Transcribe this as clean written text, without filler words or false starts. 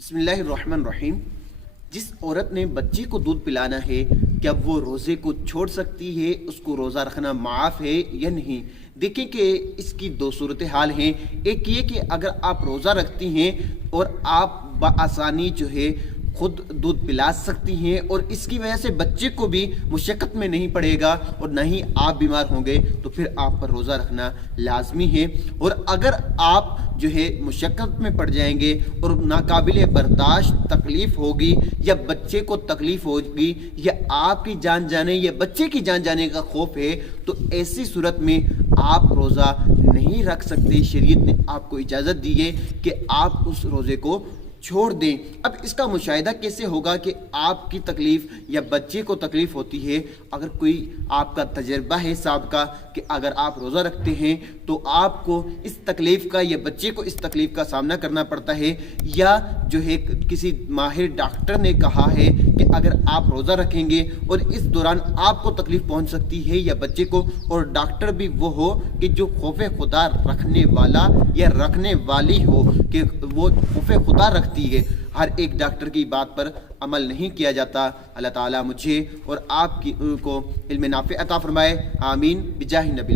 बिस्मिल्लाहिर्रहमानिर्रहीम। जिस औरत ने बच्चे को दूध पिलाना है, क्या वो रोज़े को छोड़ सकती है? उसको रोज़ा रखना माफ़ है या नहीं? देखिए कि इसकी दो सूरत हाल हैं। एक ये कि अगर आप रोज़ा रखती हैं और आप बआसानी जो है खुद दूध पिला सकती हैं और इसकी वजह से बच्चे को भी मुशक्क़त में नहीं पड़ेगा और ना ही आप बीमार होंगे, तो फिर आप पर रोज़ा रखना लाजमी है। और अगर आप जो है मुशक्क़त में पड़ जाएंगे और नाकाबिल बर्दाश्त तकलीफ़ होगी या बच्चे को तकलीफ़ होगी या आपकी जान जाने या बच्चे की जान जाने का खौफ है, तो ऐसी सूरत में आप रोज़ा नहीं रख सकते। शरीयत ने आपको इजाज़त दी है कि आप उस रोज़े को छोड़ दें। अब इसका मुशाहिदा कैसे होगा कि आपकी तकलीफ़ या बच्चे को तकलीफ़ होती है? अगर कोई आपका तजर्बा है साबिक़ा कि अगर आप रोज़ा रखते हैं तो आपको इस तकलीफ़ का या बच्चे को इस तकलीफ़ का सामना करना पड़ता है, या जो है किसी माहिर डॉक्टर ने कहा है कि अगर आप रोज़ा रखेंगे और इस दौरान आपको तकलीफ़ पहुंच सकती है या बच्चे को, और डॉक्टर भी वो हो कि जो खौफ खुदा रखने वाला या रखने वाली हो, कि वो खौफ खुदा रखती है। हर एक डॉक्टर की बात पर अमल नहीं किया जाता। अल्लाह ताला मुझे और आपकी को इल्म नाफ़े अता फरमाए। आमीन बिजाहि नबी।